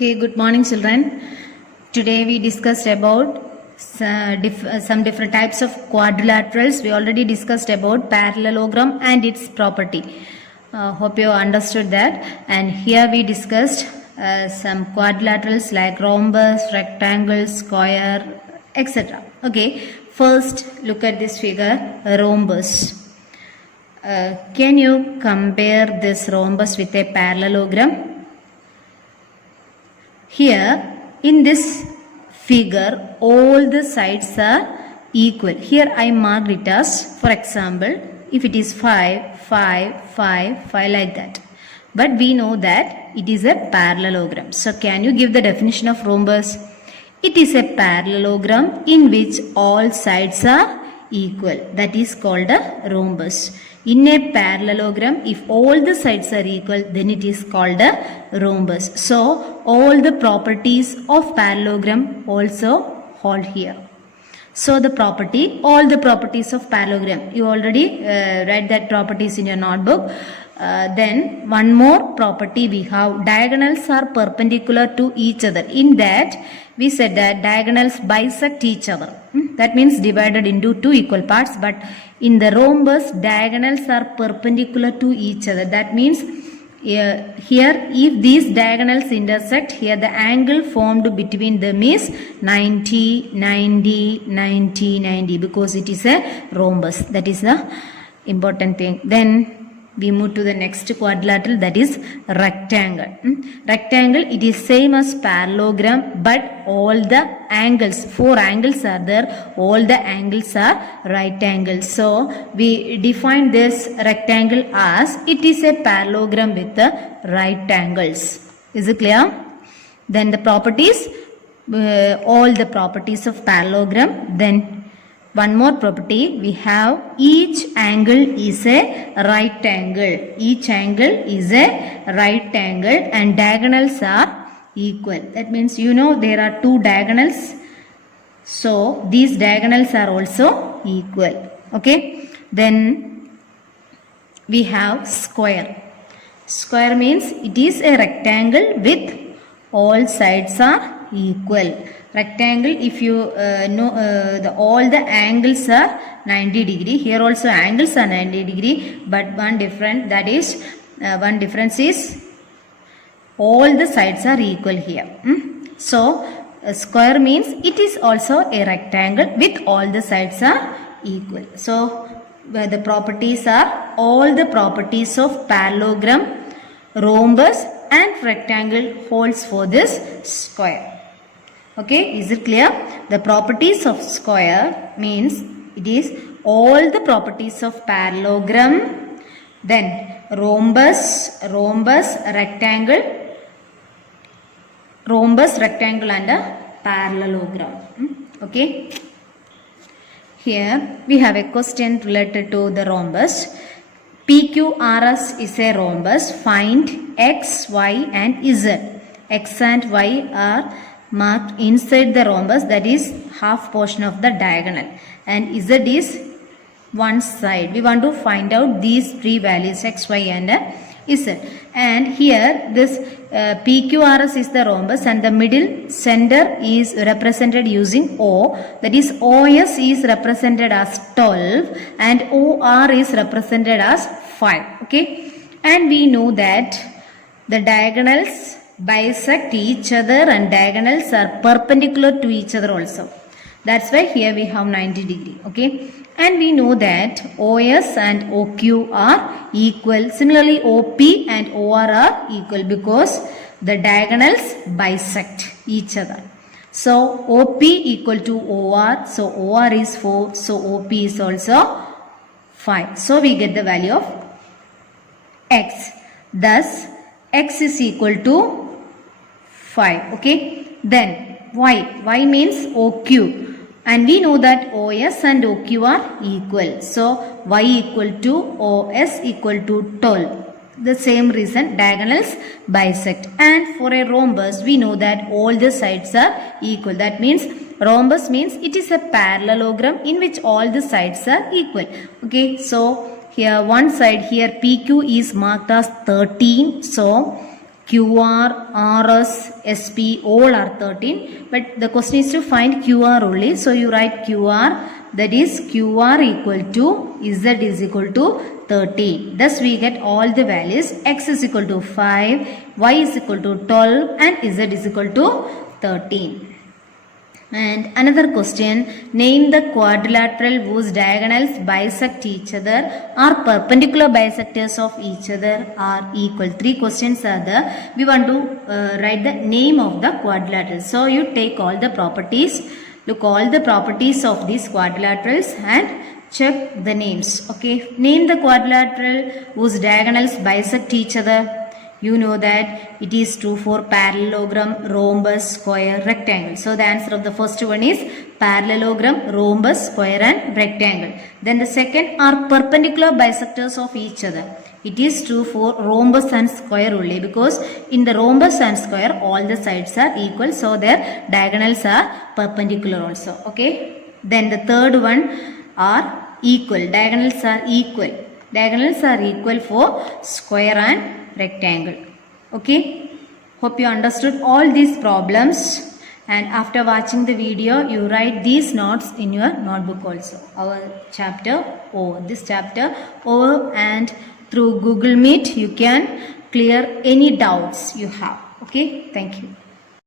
Okay, good morning children. Today we discussed about some different types of quadrilaterals. We already discussed about parallelogram and its property. Hope you understood that. And here we discussed some quadrilaterals like rhombus, rectangle, square, etc. Okay, first look at this figure, rhombus. Can you compare this rhombus with a parallelogram? Here in this figure all the sides are equal. Here I marked it as, for example, if it is 5, 5, 5, 5 like that. But we know that it is a parallelogram. So can you give the definition of rhombus? It is a parallelogram in which all sides are equal. That is called a rhombus. In a parallelogram, if all the sides are equal, then it is called a rhombus. So, all the properties of parallelogram also hold here. So, all the properties of parallelogram, you already read that properties in your notebook. Then, one more property we have, diagonals are perpendicular to each other. In that, we said that diagonals bisect each other. That means divided into two equal parts, but in the rhombus, diagonals are perpendicular to each other. That means here, if these diagonals intersect, here the angle formed between them is 90, 90, 90, 90, because it is a rhombus. That is the important thing. Then we move to the next quadrilateral, that is rectangle. Rectangle, it is same as parallelogram, but all the angles, 4 angles are there, all the angles are right angles. So we define this rectangle as it is a parallelogram with the right angles. Is it clear? Then the properties, all the properties of parallelogram. Then one more property we have, each angle is a right angle. Each angle is a right angle and diagonals are equal. That means there are 2 diagonals. So these diagonals are also equal. Okay. Then we have square. Square means it is a rectangle with all sides are equal. Rectangle, if you know all the angles are 90 degree. Here also angles are 90 degree, but one difference is all the sides are equal here. So a square means it is also a rectangle with all the sides are equal. So where the properties are, all the properties of parallelogram, rhombus and rectangle holds for this square. Okay, is it clear? The properties of square means it is all the properties of parallelogram, then rhombus, rectangle and a parallelogram. Okay. Here we have a question related to the rhombus. PQRS is a rhombus. Find X, Y and Z. X and Y are marked inside the rhombus, that is half portion of the diagonal, and Z is one side. We want to find out these 3 values, X, Y and Z. And here this PQRS is the rhombus and the middle center is represented using O, that is OS is represented as 12 and OR is represented as 5. Okay, and we know that the diagonals bisect each other and diagonals are perpendicular to each other also. That's why here we have 90 degree. Okay, and we know that OS and OQ are equal. Similarly OP and OR are equal because the diagonals bisect each other. So OP equal to OR, so OR is 4, so OP is also 5. So we get the value of X. Thus X is equal to 5. Okay, then Y means OQ, and we know that OS and OQ are equal, so Y equal to OS equal to 12. The same reason, diagonals bisect. And for a rhombus we know that all the sides are equal. That means rhombus means it is a parallelogram in which all the sides are equal. Okay, so here one side, here PQ is marked as 13, so QR, RS, SP all are 13, but the question is to find QR only. So you write QR, that is QR equal to Z is equal to 13. Thus we get all the values. X is equal to 5, Y is equal to 12 and Z is equal to 13. And another question, name the quadrilateral whose diagonals bisect each other or perpendicular bisectors of each other are equal. 3 questions are there. We want to write the name of the quadrilateral. So you take all the properties, look all the properties of these quadrilaterals and check the names. Okay, name the quadrilateral whose diagonals bisect each other. You know that it is true for parallelogram, rhombus, square, rectangle. So the answer of the first one is parallelogram, rhombus, square and rectangle. Then the second are perpendicular bisectors of each other. It is true for rhombus and square only, because in the rhombus and square all the sides are equal, so their diagonals are perpendicular also. Okay. Then the third one are equal. Diagonals are equal. Diagonals are equal for square and rectangle. Okay. Hope you understood all these problems, and after watching the video you write these notes in your notebook also. Our chapter over, this chapter over, and through Google Meet you can clear any doubts you have. Okay. Thank you.